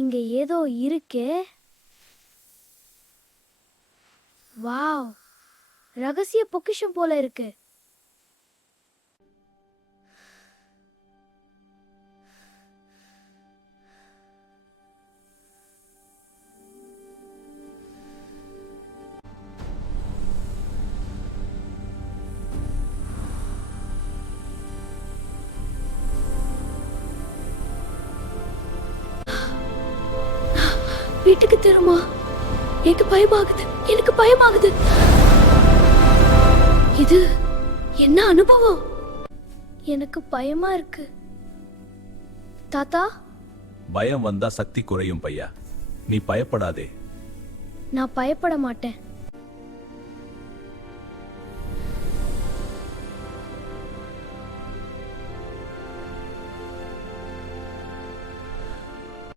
இங்க ஏதோ இருக்கே. வாவ், ரகசிய பொக்கிஷம் போல இருக்கு. வீட்டுக்கு திரும்ப எனக்கு பயமாகுது. இது என்ன அனுபவம்? எனக்கு பயமா இருக்கு. தாத்தா, பயம் வந்தா சக்தி குறையும் பையா, நீ பயப்படாதே. நான் பயப்பட மாட்டேன்.